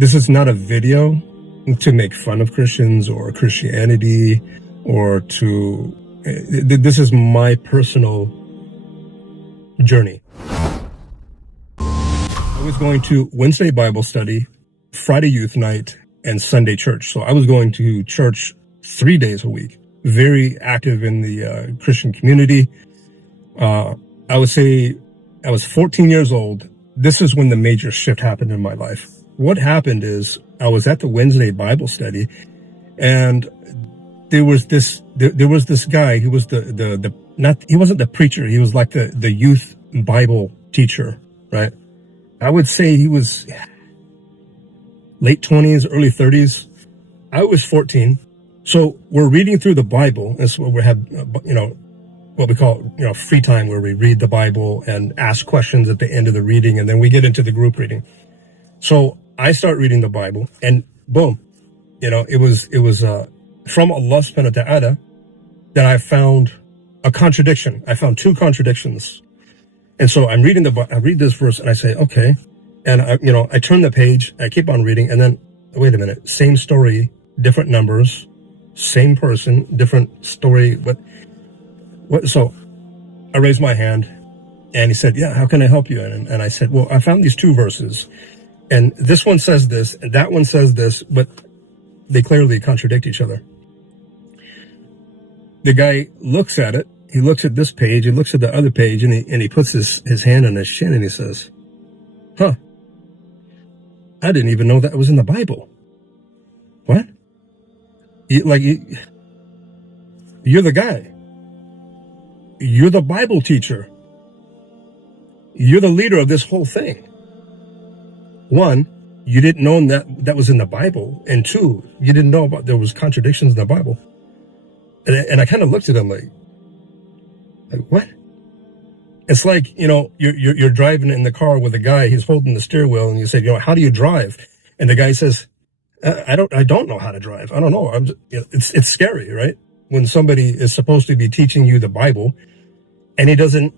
This is not a video to make fun of Christians or Christianity or to, this is my personal journey. I was going to Wednesday Bible study, Friday youth night, and Sunday church. So I was going to church 3 days a week, very active in the Christian community. I would say I was 14 years old. This is when the major shift happened in my life. What happened is I was at the Wednesday Bible study, and there was this guy. He was he wasn't the preacher. He was like the youth Bible teacher, right? I would say he was late 20s, early 30s. I was 14. So we're reading through the Bible. That's what we have, what we call, free time, where we read the Bible and ask questions at the end of the reading. And then we get into the group reading. So I start reading the Bible, and boom, it was from Allah subhanahu wa ta'ala that I found a contradiction. I found two contradictions. And so I'm reading I read this verse and I say, okay. And I turn the page, I keep on reading, and then, wait a minute, same story, different numbers, same person, different story. What? So I raised my hand, and he said, yeah, how can I help you? And I said, well, I found these two verses, and this one says this, and that one says this, but they clearly contradict each other. The guy looks at it. He looks at this page, he looks at the other page, and he puts his hand on his chin, and he says, huh, I didn't even know that was in the Bible. What? You're the guy. You're the Bible teacher. You're the leader of this whole thing. One, you didn't know that was in the Bible. And two, you didn't know there was contradictions in the Bible. And I kind of looked at him like what? It's like, you're driving in the car with a guy, he's holding the steering wheel, and you say, how do you drive? And the guy says, I don't know how to drive. I don't know. It's scary, right? When somebody is supposed to be teaching you the Bible and he doesn't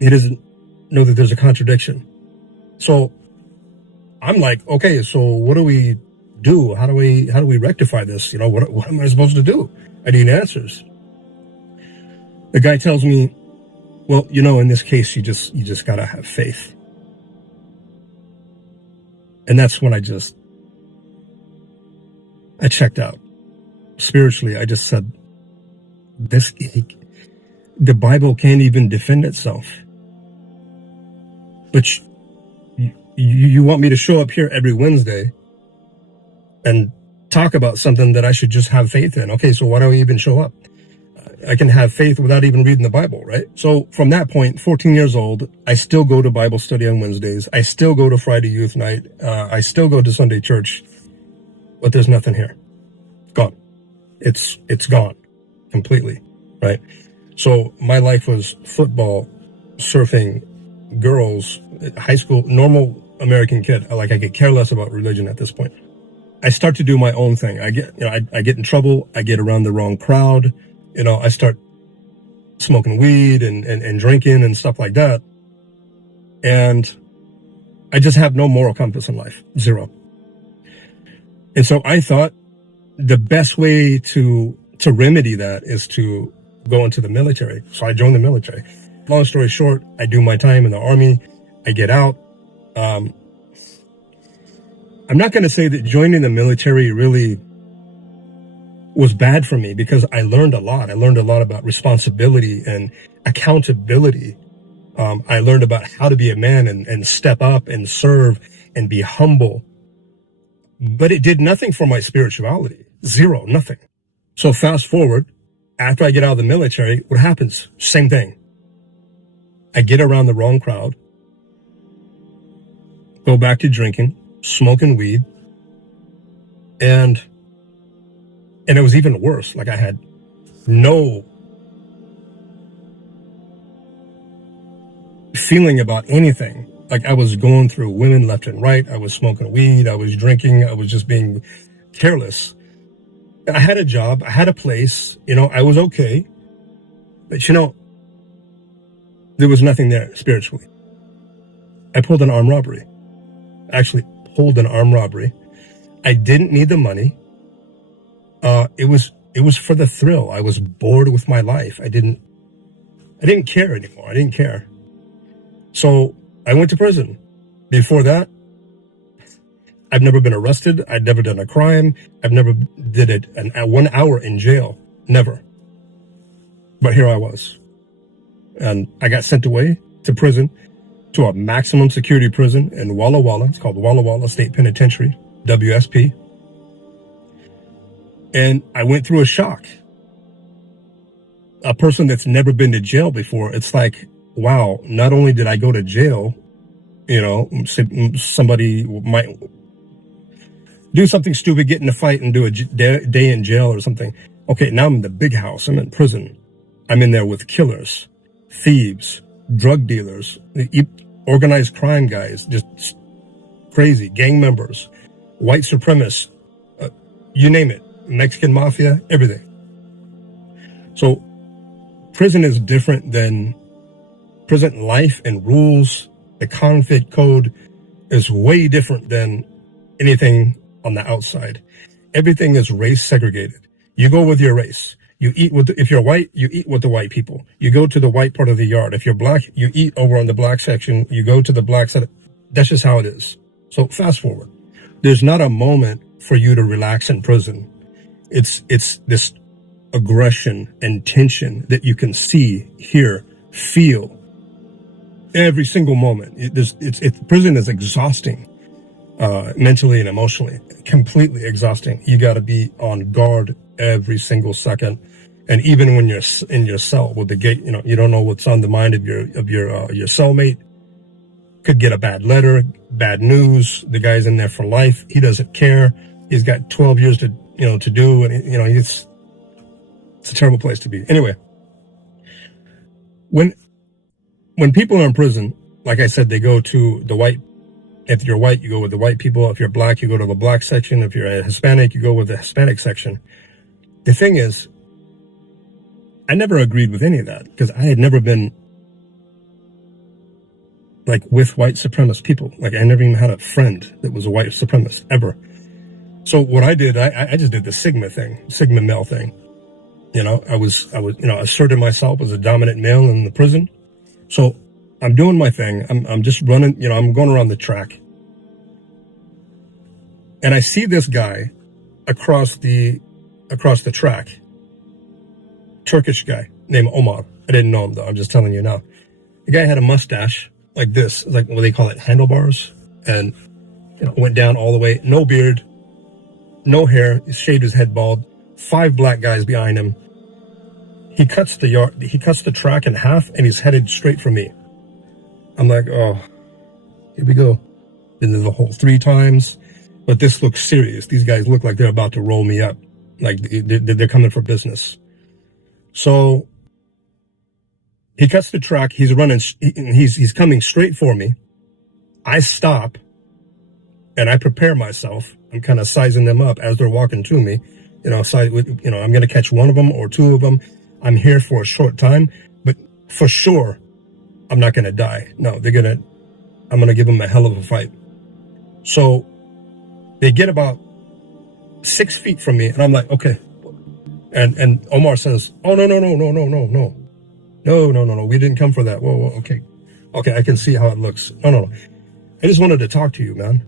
know that there's a contradiction. So I'm like, okay, so what do we do? How do we rectify this? What am I supposed to do? I need answers. The guy tells me, well, in this case, you just gotta have faith. And that's when I checked out. Spiritually, I just said, the Bible can't even defend itself. But you want me to show up here every Wednesday and talk about something that I should just have faith in. Okay, so why do I even show up? I can have faith without even reading the Bible, right? So from that point, 14 years old, I still go to Bible study on Wednesdays. I still go to Friday youth night. I still go to Sunday church, but there's nothing here. Gone. It's gone completely, right? So my life was football, surfing, girls, high school, normal American kid. I could care less about religion at this point. I start to do my own thing. I get in trouble. I get around the wrong crowd. I start smoking weed and drinking and stuff like that. And I just have no moral compass in life. Zero. And so I thought the best way to remedy that is to go into the military. So I joined the military. Long story short, I do my time in the Army. I get out. I'm not going to say that joining the military really was bad for me, because I learned a lot. I learned a lot about responsibility and accountability. I learned about how to be a man and step up and serve and be humble. But it did nothing for my spirituality. Zero, nothing. So fast forward, after I get out of the military, what happens? Same thing. I get around the wrong crowd, go back to drinking, smoking weed, and it was even worse. I had no feeling about anything. I was going through women left and right. I was smoking weed. I was drinking. I was just being careless. And I had a job. I had a place. I was okay. But there was nothing there spiritually. I pulled an armed robbery. Actually hold an armed robbery. I didn't need the money. It was for the thrill. I was bored with my life. I didn't care anymore. I didn't care. So I went to prison. Before that, I've never been arrested. I'd never done a crime. I've never did it 1 hour in jail. Never. But here I was. And I got sent away to prison, to a maximum security prison in Walla Walla. It's called Walla Walla State Penitentiary, WSP. And I went through a shock. A person that's never been to jail before, it's like, wow, not only did I go to jail, somebody might do something stupid, get in a fight and do a day in jail or something. Okay, now I'm in the big house. I'm in prison. I'm in there with killers, thieves, drug dealers, organized crime guys, just crazy, gang members, white supremacists, you name it, Mexican mafia, everything. So prison is different than prison life and rules. The convict code is way different than anything on the outside. Everything is race segregated. You go with your race. You eat if you're white, you eat with the white people. You go to the white part of the yard. If you're black, you eat over on the black section. You go to the black side. That's just how it is. So fast forward. There's not a moment for you to relax in prison. It's this aggression and tension that you can see, hear, feel every single moment. Prison is exhausting, mentally and emotionally, completely exhausting. You got to be on guard every single second. And even when you're in your cell with the gate, you don't know what's on the mind of your cellmate. Could get a bad letter, bad news. The guy's in there for life. He doesn't care. He's got 12 years to do. And, it's a terrible place to be. Anyway, when people are in prison, like I said, they go to the white. If you're white, you go with the white people. If you're black, you go to the black section. If you're a Hispanic, you go with the Hispanic section. The thing is, I never agreed with any of that because I had never been like with white supremacist people. Like I never even had a friend that was a white supremacist ever. So what I did, I just did the Sigma male thing. I was asserted myself as a dominant male in the prison. So I'm doing my thing. I'm just running, I'm going around the track. And I see this guy across the track. Turkish guy named Omar. I didn't know him though. I'm just telling you now. The guy had a mustache like this, like what they call it, handlebars, and went down all the way. No beard, no hair. He shaved his head bald. 5 black guys behind him. He cuts the track in half, and he's headed straight for me. I'm like, oh, here we go. Been to the hole 3 times, but this looks serious. These guys look like they're about to roll me up, like they're coming for business. So he cuts the track. He's running. He's coming straight for me. I stop, and I prepare myself. I'm kind of sizing them up as they're walking to me. I'm going to catch one of them or 2 of them. I'm here for a short time, but for sure, I'm not going to die. No, I'm going to give them a hell of a fight. So they get about 6 feet from me, and I'm like, okay. And Omar says, oh, no. No, we didn't come for that. Whoa, okay, I can see how it looks. No. I just wanted to talk to you, man.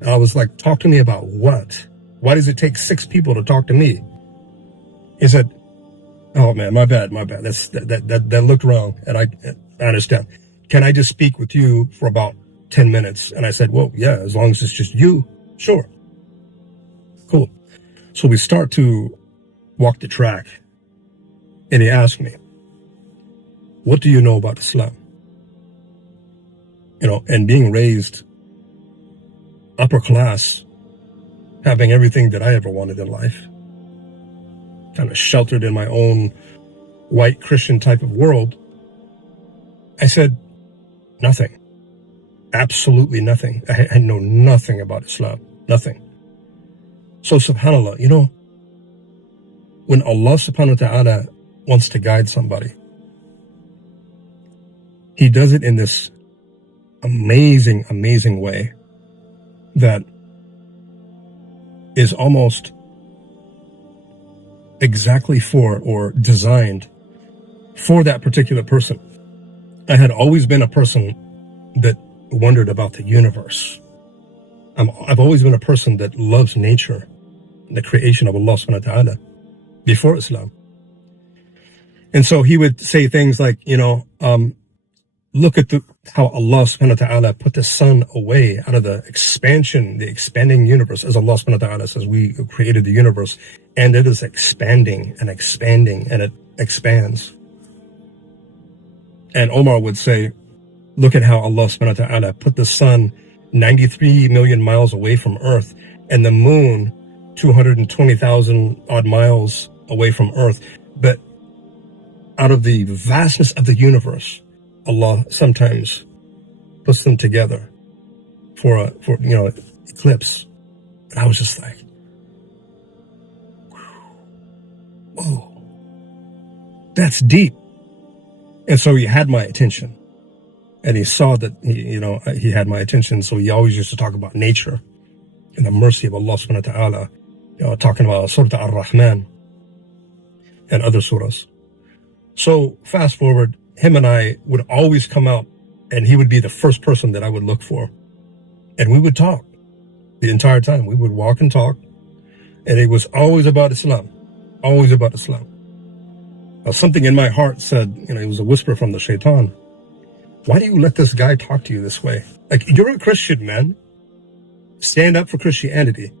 And I was like, talk to me about what? Why does it take 6 people to talk to me? He said, oh man, my bad. That looked wrong. And I understand. Can I just speak with you for about 10 minutes? And I said, well, yeah, as long as it's just you. Sure. Cool. So we start to walk the track. And he asked me, what do you know about Islam? And being raised upper class, having everything that I ever wanted in life, kind of sheltered in my own white Christian type of world, I said, nothing. Absolutely nothing. I know nothing about Islam. Nothing. So subhanAllah, when Allah subhanahu wa ta'ala wants to guide somebody, He does it in this amazing, amazing way. that is almost exactly for or designed for that particular person. I had always been a person that wondered about the universe. I've always been a person that loves nature, the creation of Allah subhanahu wa ta'ala, before Islam. And so he would say things like, look at how Allah subhanahu wa ta'ala put the sun away out of the expanding universe. As Allah subhanahu wa ta'ala says, we created the universe, and it is expanding and expanding, and it expands. And Omar would say, look at how Allah subhanahu wa ta'ala put the sun 93 million miles away from Earth, and the moon 220,000 odd miles away from Earth. But out of the vastness of the universe, Allah sometimes puts them together for eclipse. And I was just like, whoa, that's deep. And so he had my attention, and he saw that he had my attention. So he always used to talk about nature and the mercy of Allah subhanahu wa ta'ala, talking about Surah Ar-Rahman and other surahs. So fast forward, him and I would always come out, and he would be the first person that I would look for. And we would talk the entire time. We would walk and talk, and it was always about Islam, always about Islam. Now, something in my heart said, it was a whisper from the shaitan. Why do you let this guy talk to you this way? Like, you're a Christian, man. Stand up for Christianity.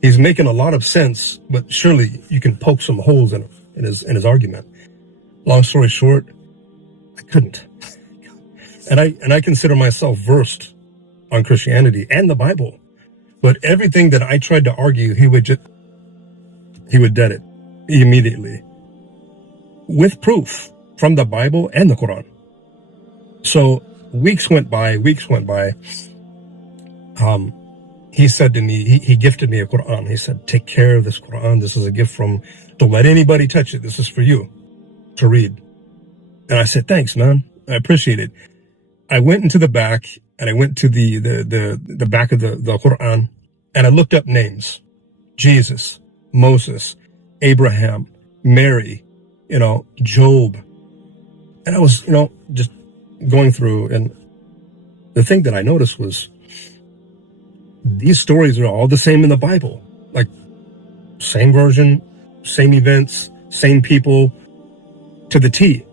He's making a lot of sense, but surely you can poke some holes in his argument. Long story short, I couldn't. And I consider myself versed on Christianity and the Bible. But everything that I tried to argue, he would dead it immediately, with proof from the Bible and the Quran. So weeks went by. He said to me, he gifted me a Quran. He said, take care of this Quran. This is a gift don't let anybody touch it. This is for you to read. And I said, thanks, man. I appreciate it. I went into the back, and I went to the back of the Quran, and I looked up names: Jesus, Moses, Abraham, Mary, Job. And I was, just going through, and the thing that I noticed was these stories are all the same in the Bible. Like, same version, same events, same people, to the T.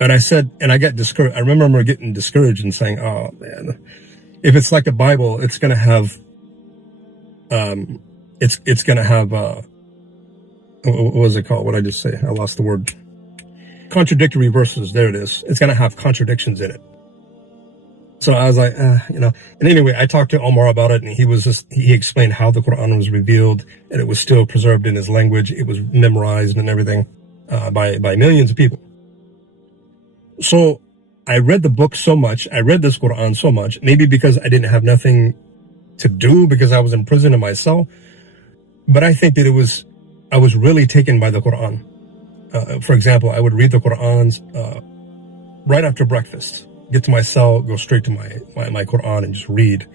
And I said, and I got discouraged. I remember getting discouraged and saying, oh man, if it's like the Bible, it's going to have, it's going to have, what was it called? What did I just say? I lost the word. Contradictory verses. There it is. It's going to have contradictions in it. So I was like, And anyway, I talked to Omar about it, and he explained how the Quran was revealed, and it was still preserved in his language. It was memorized and everything, by millions of people. So I read the book so much. I read this Quran so much, maybe because I didn't have nothing to do because I was in prison in my cell. But I think that I was really taken by the Quran. For example, I would read the Qurans right after breakfast, get to my cell, go straight to my Quran and just read.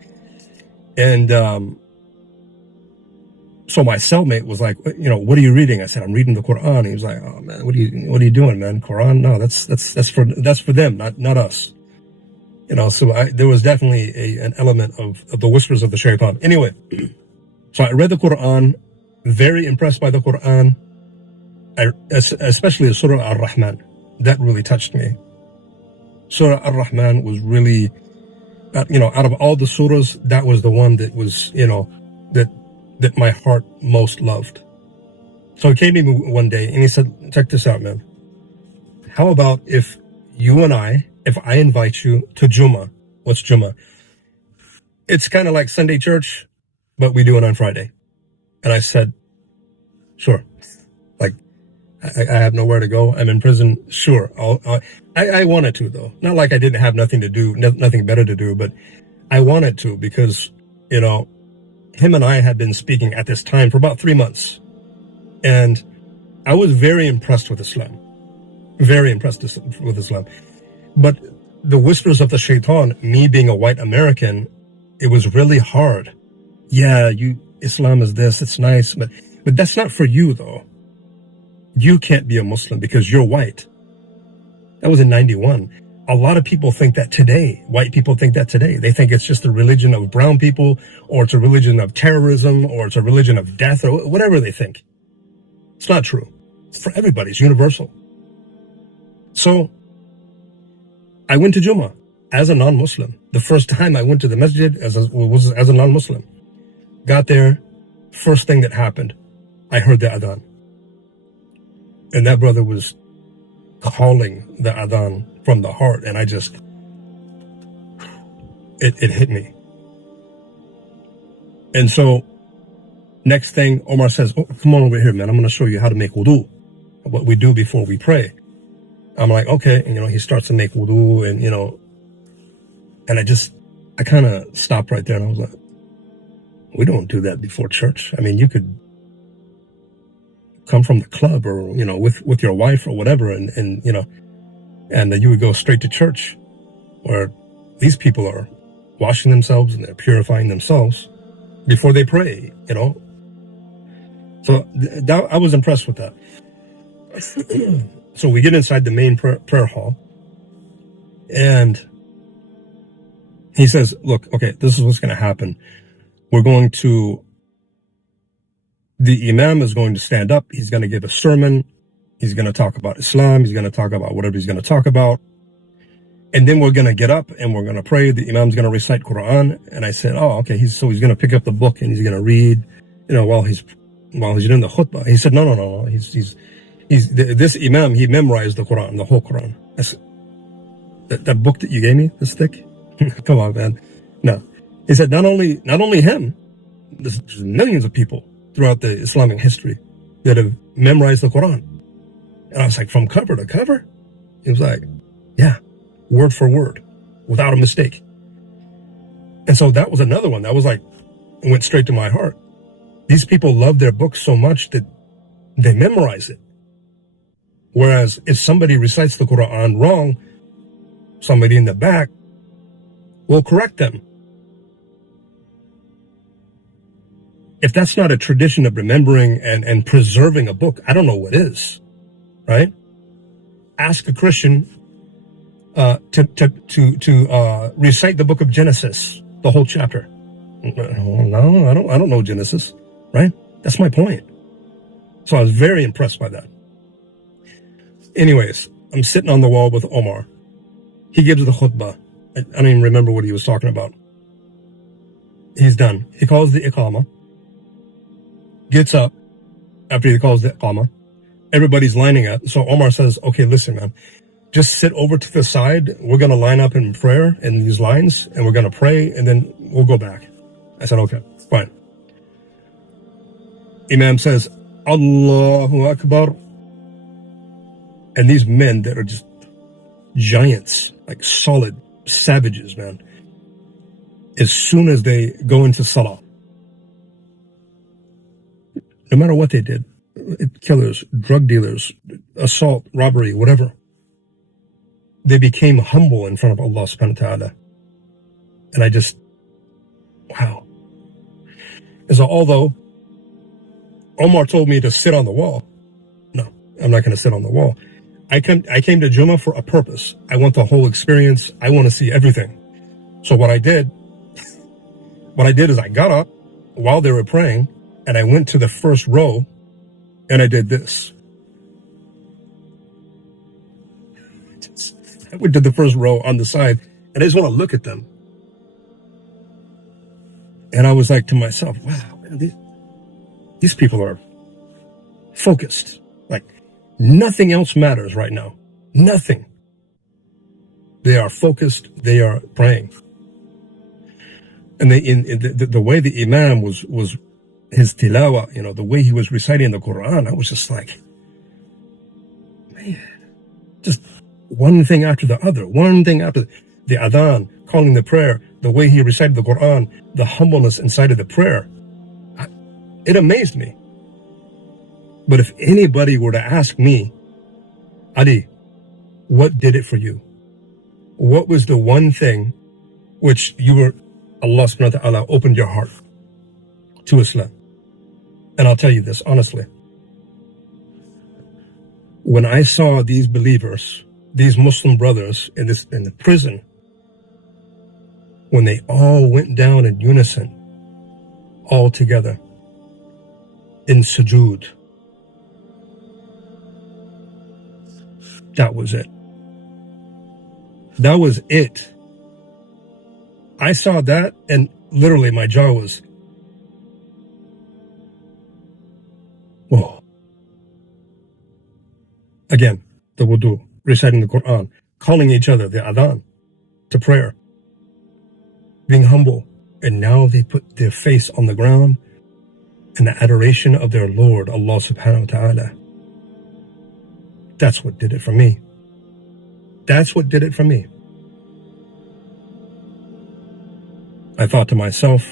And so my cellmate was like, what are you reading? I said, I'm reading the Quran. He was like, oh man, what are you doing, man? Quran? No, that's for them, not us. So there was definitely an element of the whispers of the shaitan. Anyway, so I read the Quran, very impressed by the Quran. Especially Surah Ar-Rahman, that really touched me. Surah Ar-Rahman was really, out of all the surahs, that was the one that was, that my heart most loved. So he came to me one day and he said, check this out, man. How about if I invite you to Juma? What's Juma? It's kind of like Sunday church, but we do it on Friday. And I said, sure. Like, I have nowhere to go. I'm in prison. Sure. I wanted to, though. Not like I didn't have nothing to do, nothing better to do, but I wanted to because, him and I had been speaking at this time for about 3 months. And I was very impressed with Islam. Very impressed with Islam. But the whispers of the shaitan, me being a white American, It was really hard. Yeah, Islam is this, it's nice, but that's not for you though. You can't be a Muslim because you're white. That was in 91. A lot of people think that today. White people think that today. They think it's just a religion of brown people, or it's a religion of terrorism, or it's a religion of death, or whatever they think. It's not true. It's for everybody. It's universal. So I went to Juma as a non-Muslim. The first time I went to the masjid was as a non-Muslim. Got there, first thing that happened, I heard the adhan. And that brother was calling the adhan from the heart, and I just, it hit me. And so, next thing, Omar says, oh, come on over here, man. I'm going to show you how to make wudu, what we do before we pray. I'm like, okay. And, he starts to make wudu, and, and I kind of stopped right there, and I was like, we don't do that before church. I mean, you could come from the club or, with your wife or whatever, and you would go straight to church, where these people are washing themselves and they're purifying themselves before they pray, So I was impressed with that. So we get inside the main prayer hall, and he says, look, okay, this is what's going to happen. The imam is going to stand up. He's going to give a sermon. He's going to talk about Islam. He's going to talk about whatever he's going to talk about. And then we're going to get up and we're going to pray. The imam's going to recite Quran. And I said, oh, okay. He's going to pick up the book and he's going to read, while he's doing the khutbah. He said, no. This imam, he memorized the Quran, the whole Quran. I said, that book that you gave me, this thick? Come on, man. No. He said, not only him, there's millions of people throughout the Islamic history that have memorized the Quran. And I was like, from cover to cover? He was like, yeah, word for word, without a mistake. And so that was another one. That was like, it went straight to my heart. These people love their books so much that they memorize it. Whereas if somebody recites the Quran wrong, somebody in the back will correct them. If that's not a tradition of remembering and preserving a book, I don't know what is, right? Ask a Christian to recite the book of Genesis, the whole chapter. No, I don't know Genesis, right? That's my point. So I was very impressed by that. Anyways, I'm sitting on the wall with Omar. He gives the khutbah. I don't even remember what he was talking about. He's done. He calls the iqamah. Gets up after he calls the iqamah. Everybody's lining up. So Omar says, okay, listen, man, just sit over to the side. We're going to line up in prayer in these lines, and we're going to pray, and then we'll go back. I said, okay, fine. Imam says, Allahu Akbar. And these men that are just giants, like solid savages, man, as soon as they go into salah, no matter what they did, killers, drug dealers, assault, robbery, whatever, they became humble in front of Allah subhanahu wa ta'ala. And I just, wow. And so although Omar told me to sit on the wall, no, I'm not going to sit on the wall. I came to Juma for a purpose. I want the whole experience. I want to see everything. So what I did is I got up while they were praying, and I went to the first row, and I did this. I went to the first row on the side, and I just want to look at them. And I was like to myself, wow, man, these people are focused. Like, nothing else matters right now. Nothing. They are focused. They are praying. And the way the imam was his tilawa, the way he was reciting the Quran, I was just like, man, just one thing after the other, one thing after the adhan, calling the prayer, the way he recited the Quran, the humbleness inside of the prayer. It amazed me. But if anybody were to ask me, Ali, what did it for you? What was the one thing which you were Allah subhanahu wa ta'ala opened your heart to Islam. And I'll tell you this honestly. When I saw these believers, these Muslim brothers in the prison, when they all went down in unison, all together, in sujood, that was it. That was it. I saw that and literally my jaw was, whoa. Again, the wudu, reciting the Quran, calling each other, the adhan, to prayer, being humble. And now they put their face on the ground in the adoration of their Lord, Allah subhanahu wa ta'ala. That's what did it for me. That's what did it for me. I thought to myself,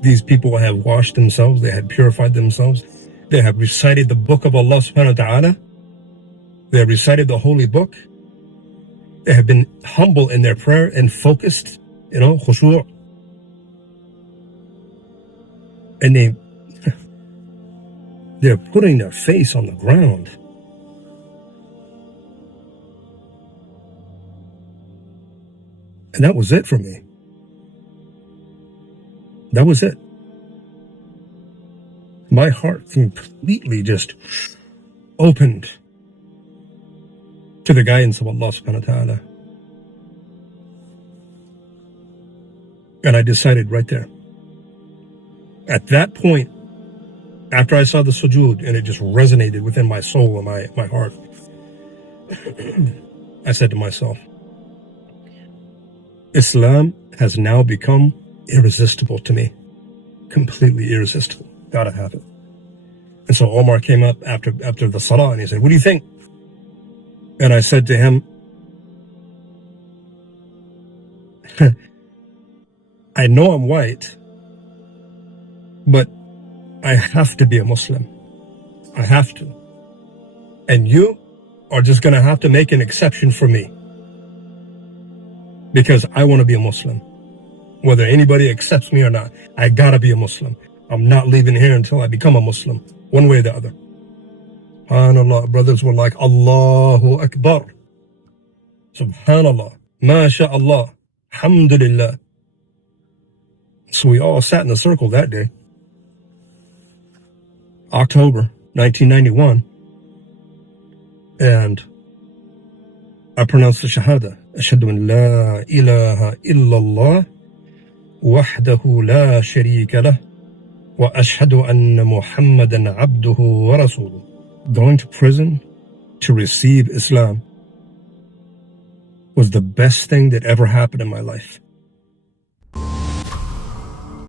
these people have washed themselves, they had purified themselves, they have recited the book of Allah subhanahu wa ta'ala, they have recited the holy book, they have been humble in their prayer and focused, khushu'. And they're putting their face on the ground. And that was it for me. That was it. My heart completely just opened to the guidance of Allah subhanahu wa ta'ala. And I decided right there. At that point, after I saw the sujood and it just resonated within my soul and my heart, I said to myself, Islam has now become irresistible to me. Completely irresistible. Gotta have it. And so Omar came up after the salah and he said, what do you think? And I said to him, I know I'm white, but I have to be a Muslim. I have to. And you are just going to have to make an exception for me. Because I want to be a Muslim. Whether anybody accepts me or not, I gotta be a Muslim. I'm not leaving here until I become a Muslim, one way or the other. SubhanAllah, brothers were like, Allahu Akbar. SubhanAllah, MashaAllah, Alhamdulillah. So we all sat in a circle that day. October 1991. And I pronounced the Shahada. Ashhadu an la ilaha illallah wahdahu la sharika lah wa ashhadu anna Muhammadan abduhu wa rasuluh. Going to prison to receive Islam was the best thing that ever happened in my life.